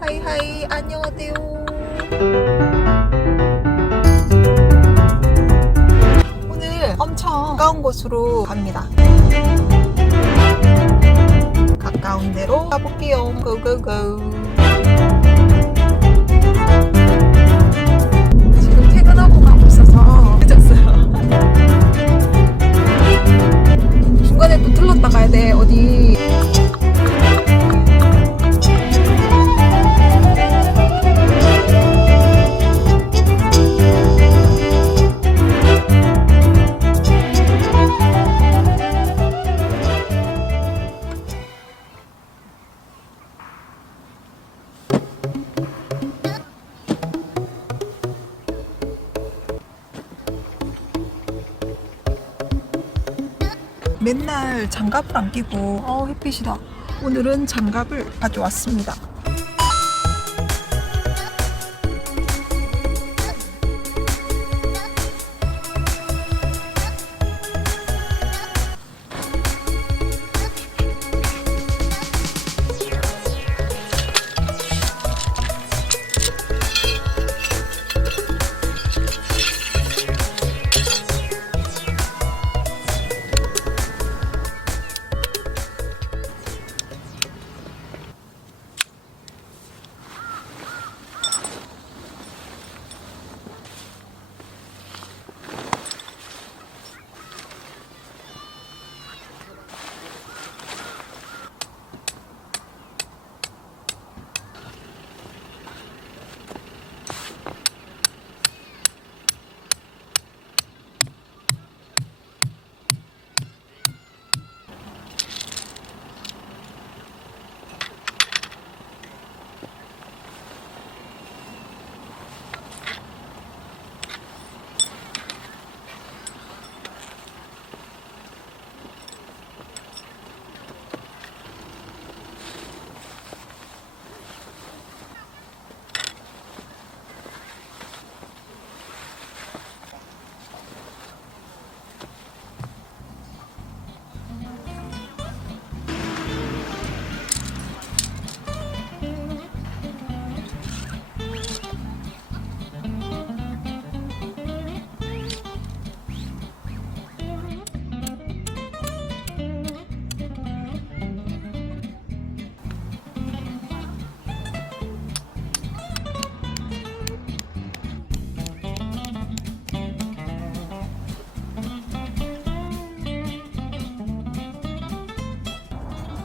하이하이, 안녕하세요. 오늘 엄청 가까운 곳으로 갑니다. 가까운 데로 가볼게요. 고고고. 지금 퇴근하고 가고 있어서 늦었어요. 중간에 또 들렀다 가야 돼. 어디. 맨날 장갑을 안 끼고 햇빛이다. 오늘은 장갑을 가져왔습니다.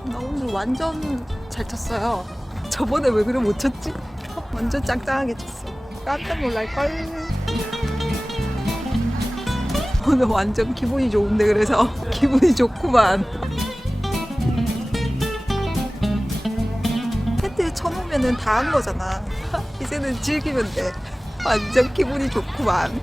나 오늘 완전 잘 쳤어요. 저번에 왜 그래 못 쳤지? 완전 짱짱하게 쳤어. 깜짝 놀랄걸. 오늘 완전 기분이 좋은데 그래서 기분이 좋구만. 텐트에 쳐놓으면 다 한 거잖아. 이제는 즐기면 돼. 완전 기분이 좋구만.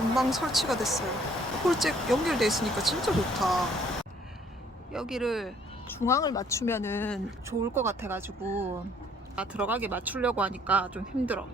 금방 설치가 됐어요. 홀잭 연결돼 있으니까 진짜 좋다. 여기를 중앙을 맞추면은 좋을 것 같아가지고 들어가게 맞추려고 하니까 좀 힘들어.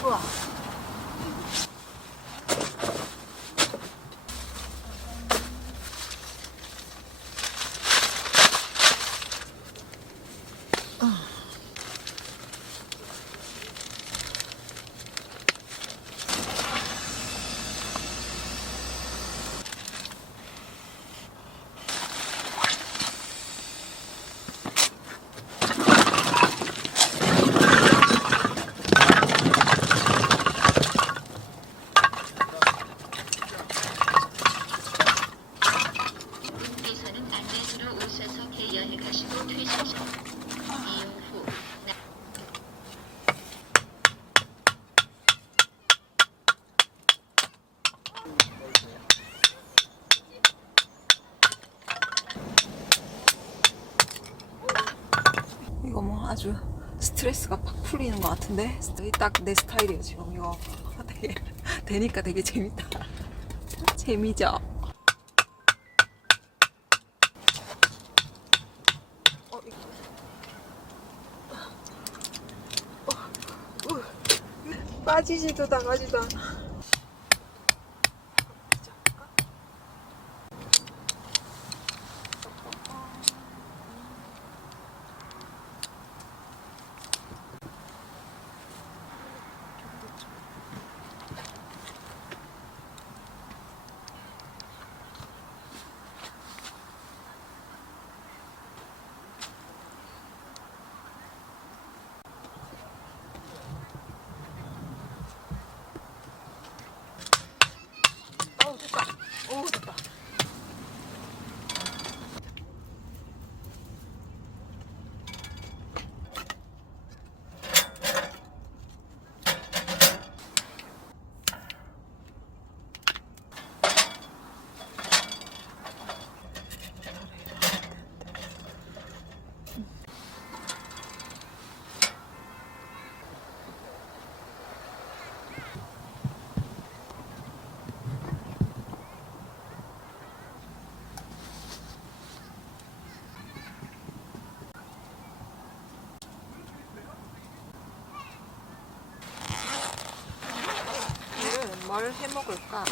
좋아. 이거 뭐 아주 스트레스가 팍 풀리는 것 같은데 딱 내 스타일이에요 지금. 이거 되니까 되게 재밌다. 재미죠? 빠지지도 나가지도 않아. 오, 됐다. 뭘 해 먹을까?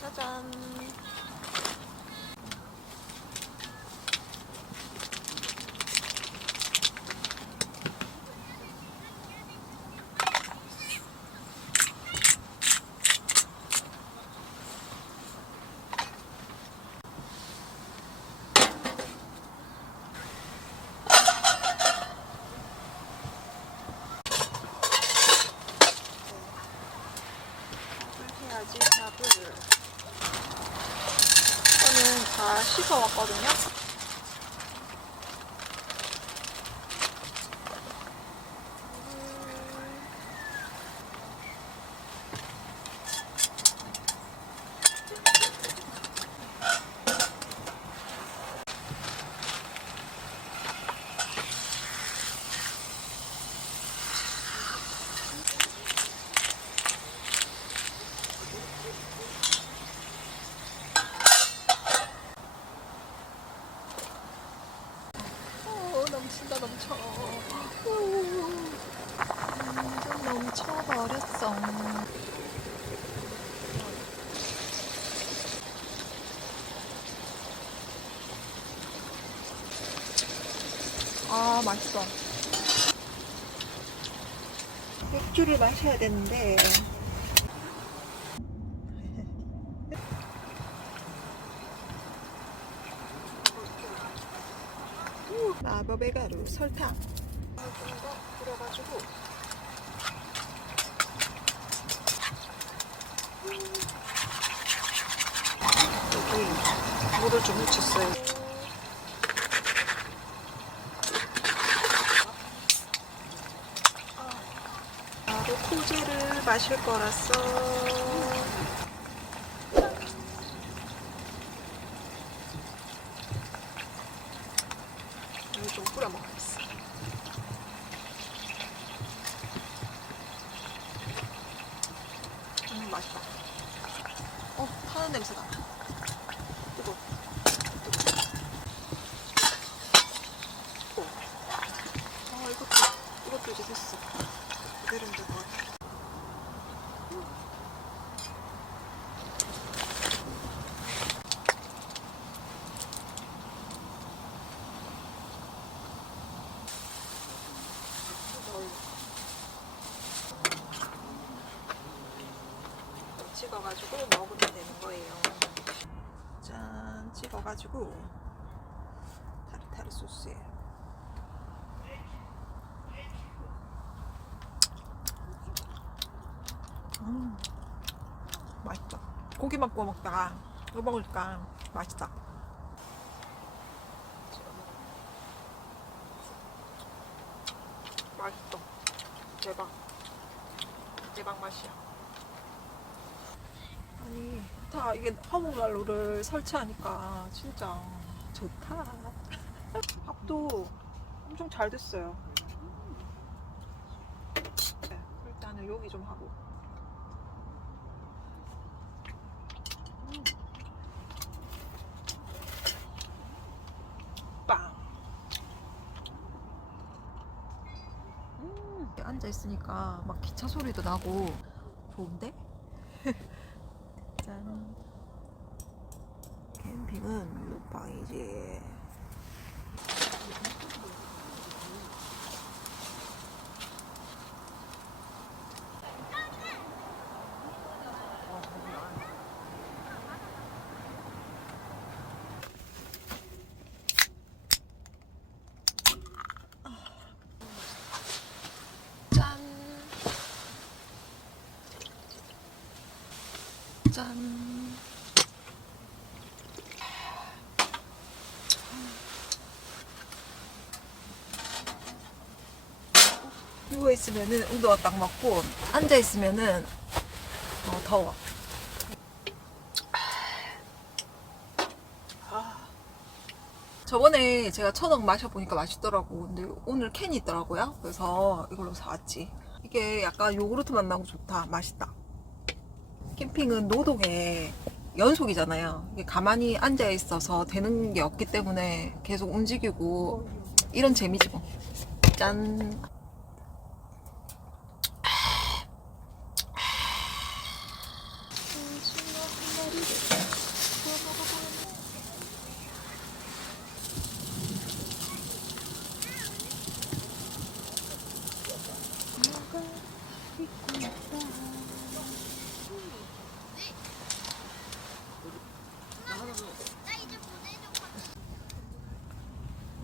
짜잔. 해야지 밥을. 저는 다 씻어왔거든요. 넘친다 넘쳐. 완전 쳐버렸어. 아, 맛있어. 맥주를 마셔야 되는데. 마법의 가루, 설탕. 좀더 뿌려가지고. 여기 물을 좀 묻혔어요. 나도 코제를 마실 거라서. 여기 좀 뿌려 먹겠어. 맛있다. 타는 냄새가. 뜨거. 이것도 이제 됐어. 기다리면 될 것 같아. 찍어가지고 먹으면 되는 거예요. 짠, 찍어가지고 타르타르 소스에. 맛있다. 고기만 구워 먹다가 이거 먹으니까 맛있다. 맛있어. 대박 맛이야. 아니, 다 이게 화목난로를 설치하니까 진짜 좋다. 밥도 엄청 잘 됐어요. 네, 일단은 여기 좀 하고. 빵. 앉아 있으니까 막 기차 소리도 나고 좋은데? 짠. 캠핑은 먹방이지. 짠. 누워 있으면은 운동화 딱 맞고, 앉아 있으면은 더워. 저번에 제가 천억 마셔보니까 맛있더라고. 근데 오늘 캔이 있더라고요. 그래서 이걸로 사왔지. 이게 약간 요구르트 맛 나고 좋다. 맛있다. 캠핑은 노동의 연속이잖아요. 이게 가만히 앉아 있어서 되는 게 없기 때문에 계속 움직이고 이런 재미지 뭐. 짠.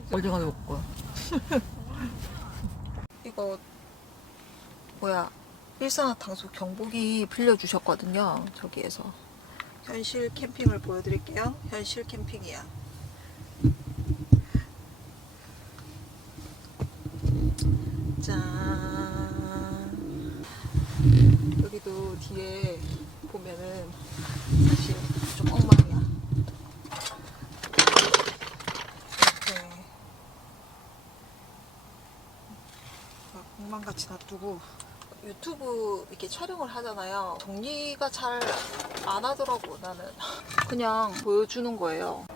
멀쩡하게 먹고. 이거 뭐야, 일산화탄소 경보기 빌려주셨거든요. 저기에서. 현실 캠핑을 보여드릴게요. 현실 캠핑이야. 짠. 여기도 뒤에 보면은 사실 좀 엉망이야. 이렇게 막 엉망같이 놔두고. 유튜브 이렇게 촬영을 하잖아요. 정리가 잘 안 하더라고. 나는 그냥 보여주는 거예요.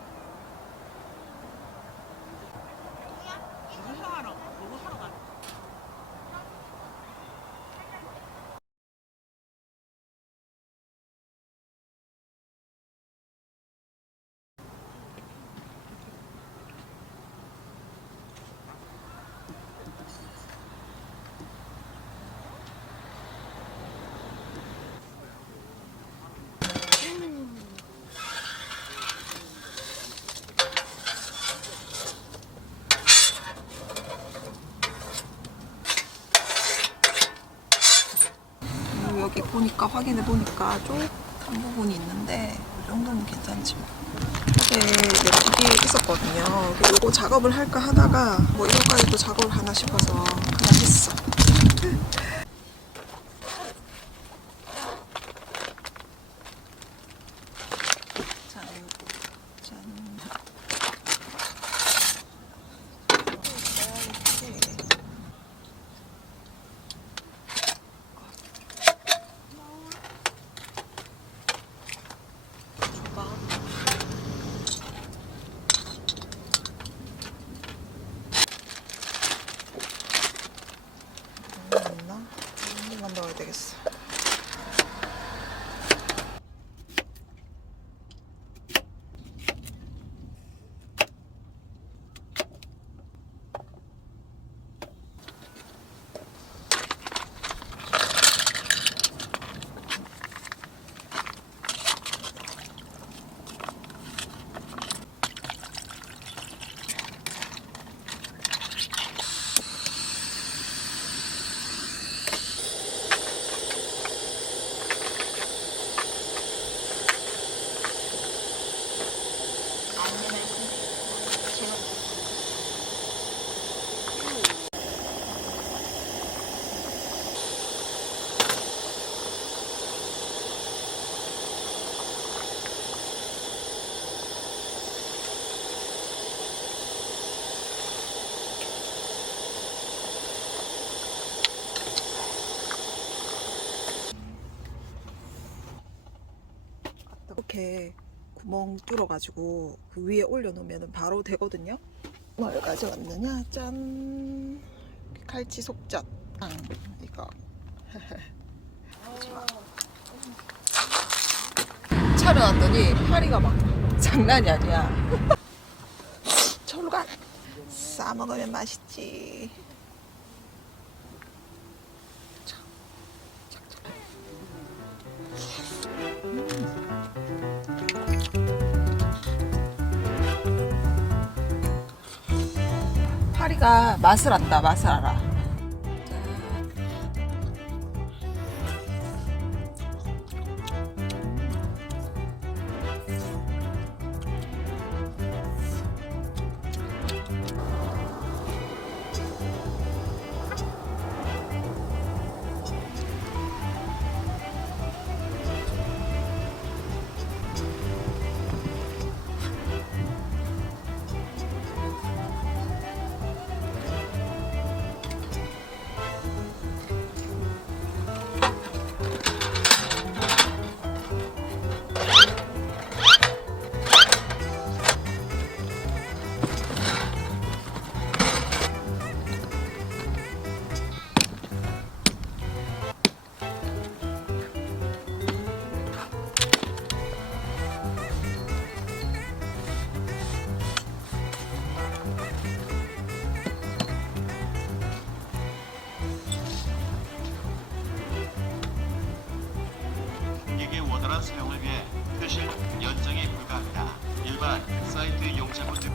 보니까 확인해 보니까 좀 한 부분이 있는데 이 정도면 괜찮지 뭐. 이게 랩픽이 있었거든요. 이거 작업을 할까 하다가 뭐 이거까지도 작업을 하나 싶어서 그냥 했어. 짠, 짠. 있나? 이만 넣어야 되겠어. 이렇게 구멍 뚫어가지고 그 위에 올려놓으면 바로 되거든요. 뭘 가져왔느냐? 짠! 칼치 속젓. 이거. 차려놨더니 파리가 막 장난이 아니야. 저로 가! 싸먹으면 맛있지. 파리가 맛을 안다, 맛을 알아. 원활한 사용을 위해 표실 연장이 불가합니다. 일반 사이트 이용자분 등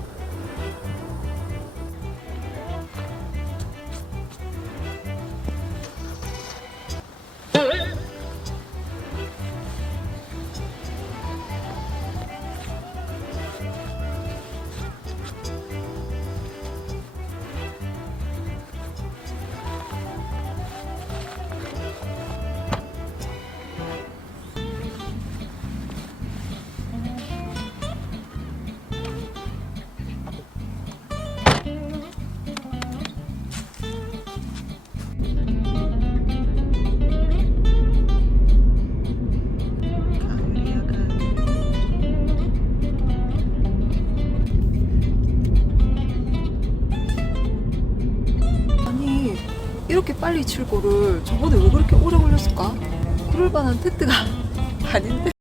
이렇게 빨리 칠 거를 저번에 왜 그렇게 오래 걸렸을까? 그럴 만한 테스트가 아닌데.